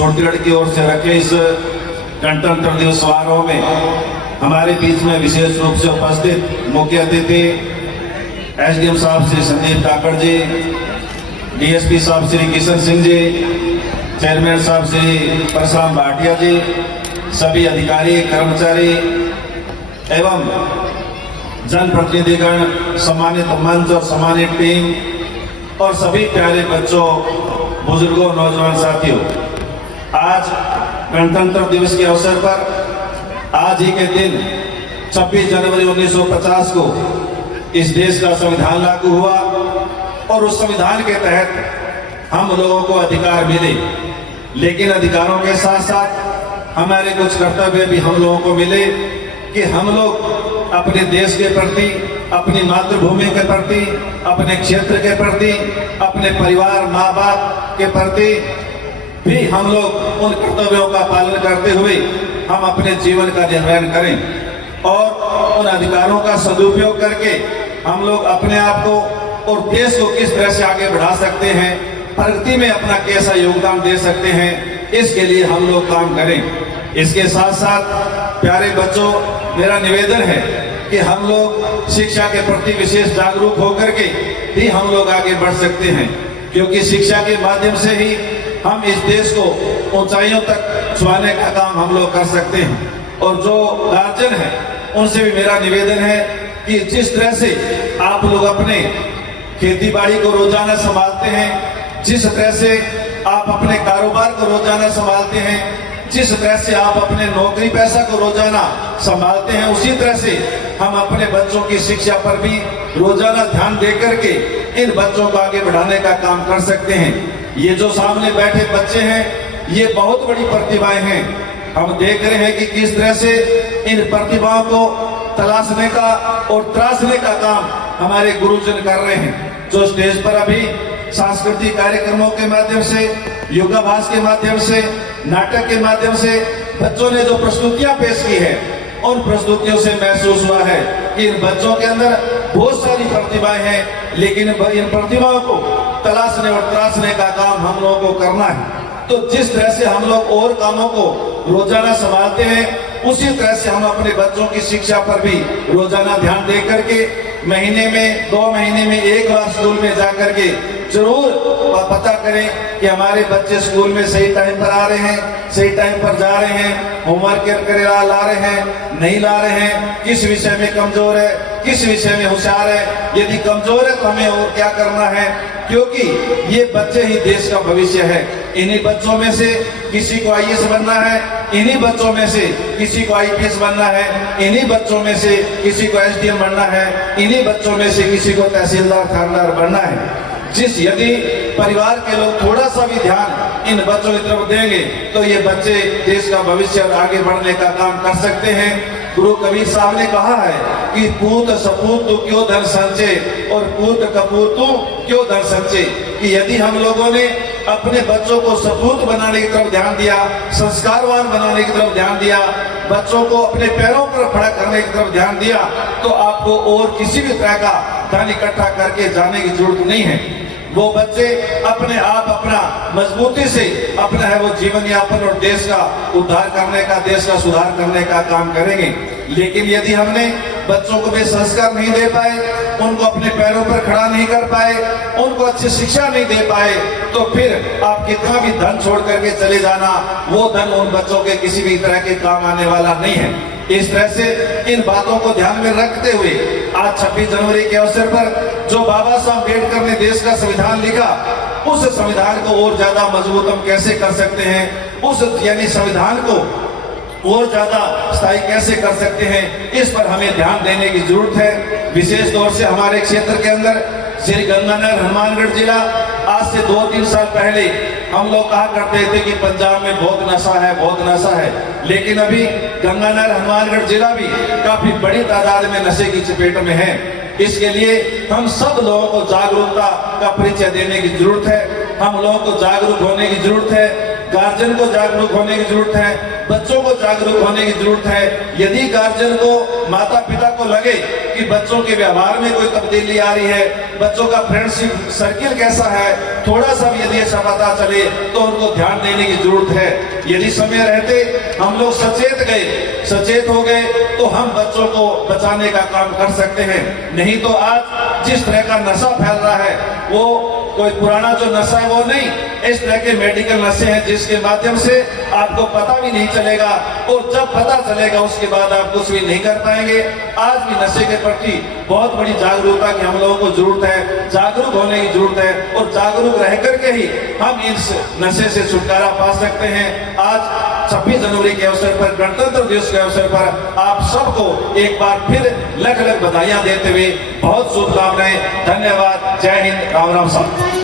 छत्तीसगढ़ की ओर से रखे इस गणतंत्र दिवस समारोह में हमारे बीच में विशेष रूप से उपस्थित मुख्य अतिथि एसडीएम साहब श्री संदीप काकड़ जी, डीएसपी साहब श्री किशन सिंह जी, चेयरमैन साहब श्री परशुराम भाटिया जी, सभी अधिकारी कर्मचारी एवं जनप्रतिनिधिगण, सम्मानित मंच और सम्मानित टीम और सभी प्यारे बच्चों, बुजुर्गों, नौजवान साथियों, आज गणतंत्र दिवस के अवसर पर आज ही के दिन 26 जनवरी 1950 को इस देश का संविधान लागू हुआ और उस संविधान के तहत हम लोगों को अधिकार मिले। लेकिन अधिकारों के साथ साथ हमारे कुछ कर्तव्य भी हम लोगों को मिले कि हम लोग अपने देश के प्रति, अपनी मातृभूमि के प्रति, अपने क्षेत्र के प्रति, अपने परिवार, माँ बाप के प्रति भी हम लोग उन कर्तव्यों का पालन करते हुए हम अपने जीवन का निर्वहन करें और उन अधिकारों का सदुपयोग करके हम लोग अपने आप को और देश को किस तरह से आगे बढ़ा सकते हैं, प्रगति में अपना कैसा योगदान दे सकते हैं, इसके लिए हम लोग काम करें। इसके साथ साथ प्यारे बच्चों, मेरा निवेदन है कि हम लोग शिक्षा के प्रति विशेष जागरूक होकर के ही हम लोग आगे बढ़ सकते हैं, क्योंकि शिक्षा के माध्यम से ही हम इस देश को ऊंचाइयों तक छुआने का काम हम लोग कर सकते हैं। और जो गार्जियन है उनसे भी मेरा निवेदन है कि जिस तरह से आप लोग अपने खेती बाड़ी को रोजाना संभालते हैं, जिस तरह से आप अपने कारोबार को रोजाना संभालते हैं, जिस तरह से आप अपने नौकरी पैसा को रोजाना संभालते हैं, उसी तरह से हम अपने बच्चों की शिक्षा पर भी रोजाना ध्यान दे करके इन बच्चों को आगे बढ़ाने का काम कर सकते हैं। ये जो सामने बैठे बच्चे हैं, ये बहुत बड़ी प्रतिभाएं हैं। हम देख रहे हैं कि किस तरह से इन प्रतिभाओं को तलाशने का और तराशने का काम हमारे गुरुजन कर रहे हैं। जो स्टेज पर अभी सांस्कृतिक कार्यक्रमों के माध्यम से, योगाभ्यास के माध्यम से, नाटक के माध्यम से बच्चों ने जो प्रस्तुतियां पेश की है, उन प्रस्तुतियों से महसूस हुआ है कि इन बच्चों के अंदर बहुत सारी प्रतिभाएं हैं, लेकिन इन प्रतिभाओं को तलाशने और तराशने का काम हम लोगों को करना है। तो जिस तरह से हम लोग और कामों को रोजाना संभालते हैं, उसी तरह से हम अपने बच्चों की शिक्षा पर भी रोजाना ध्यान दे करके महीने में 2 महीने में एक बार स्कूल में जाकर के जरूर पता करें कि हमारे बच्चे स्कूल में सही टाइम पर आ रहे हैं, सही टाइम पर जा रहे हैं, होमवर्क ला रहे हैं, नहीं ला रहे हैं, किस विषय में कमजोर है, किस विषय में होशियार है। यदि कमजोर है तो हमें और क्या करना है, क्योंकि ये बच्चे ही देश का भविष्य है। इन्हीं बच्चों में से किसी को आईएएस बनना है, इन्हीं बच्चों में से किसी को आईपीएस बनना है, इन्हीं बच्चों में से किसी को एसडीएम बनना है, इन्हीं बच्चों में से किसी को तहसीलदार, थानेदार बनना है। यदि परिवार के लोग थोड़ा सा भी ध्यान इन बच्चों की तरफ देंगे तो ये बच्चे देश का भविष्य और आगे बढ़ने का काम कर सकते हैं। गुरु कबीर साहब ने कहा है कि पूत सपूत तू क्यों धन संचे और पूत कपूत तू क्यों धन संचे, कि यदि हम लोगों ने अपने बच्चों को सपूत बनाने की तरफ ध्यान दिया, संस्कारवान बनाने की तरफ ध्यान दिया, बच्चों को अपने पैरों पर खड़ा करने की तरफ ध्यान दिया, तो आपको और किसी भी तरह का धन इकट्ठा करके जाने की जरूरत नहीं है। वो बच्चे अपने आप अपना मजबूती से अपना है वो जीवन यापन और देश का उद्धार करने का, देश का सुधार करने का काम करेंगे। लेकिन यदि हमने बच्चों को भी संस्कार नहीं दे पाए, उनको अपने पैरों पर खड़ा नहीं कर पाए, उनको अच्छी शिक्षा नहीं दे पाए, तो फिर आप कितना भी धन छोड़ करके चले जाना, वो धन उन बच्चों के किसी भी तरह के काम आने वाला नहीं है। इस तरह से इन बातों को ध्यान में रखते हुए आज 26 जनवरी के अवसर पर जो बाबा साहब अम्बेडकर ने देश का संविधान लिखा, उस संविधान को और ज्यादा मजबूत हम कैसे कर सकते हैं, उस यानी संविधान को और ज्यादा स्थायी कैसे कर सकते हैं, इस पर हमें ध्यान देने की जरूरत है। विशेष तौर से हमारे क्षेत्र के अंदर श्री गंगानगर हनुमानगढ़ जिला, आज से 2-3 साल पहले हम लोग कहा करते थे कि पंजाब में बहुत नशा है, बहुत नशा है, लेकिन अभी गंगानगर हनुमानगढ़ जिला भी काफी बड़ी तादाद में नशे की चपेट में है। इसके लिए हम सब लोगों को जागरूकता का परिचय देने की जरूरत है, हम लोगों को जागरूक होने की जरूरत है, गार्जियन को जागरूक होने की जरूरत है, बच्चों को जागरूक होने की जरूरत है। यदि गार्जियन को, माता पिता को लगे कि बच्चों के व्यवहार में कोई तब्दीली आ रही है, बच्चों का फ्रेंडशिप सर्किल कैसा है, थोड़ा सा भी यदि ऐसा पता चले तो उनको ध्यान देने की जरूरत है। यदि समय रहते हम लोग सचेत हो गए तो हम बच्चों को बचाने का काम कर सकते हैं। नहीं तो आज जिस तरह का नशा फैल रहा है वो कोई पुराना जो नशा है वो नहीं, इस तरह के मेडिकल नशे हैं जिसके माध्यम से आपको पता भी नहीं चलेगा और जब पता चलेगा उसके बाद आप कुछ भी नहीं कर पाएंगे। आज भी नशे के प्रति बहुत बड़ी जागरूकता की हम लोगों को जरूरत है, जागरूक होने की जरूरत है और जागरूक रह करके ही हम इस नशे से छुटकारा पा सकते हैं। आज 26 जनवरी के अवसर पर, गणतंत्र दिवस के अवसर पर आप सबको एक बार फिर लख लख बधाइयां देते हुए बहुत शुभकामनाएं। धन्यवाद। जय हिंद। राम राम साहब।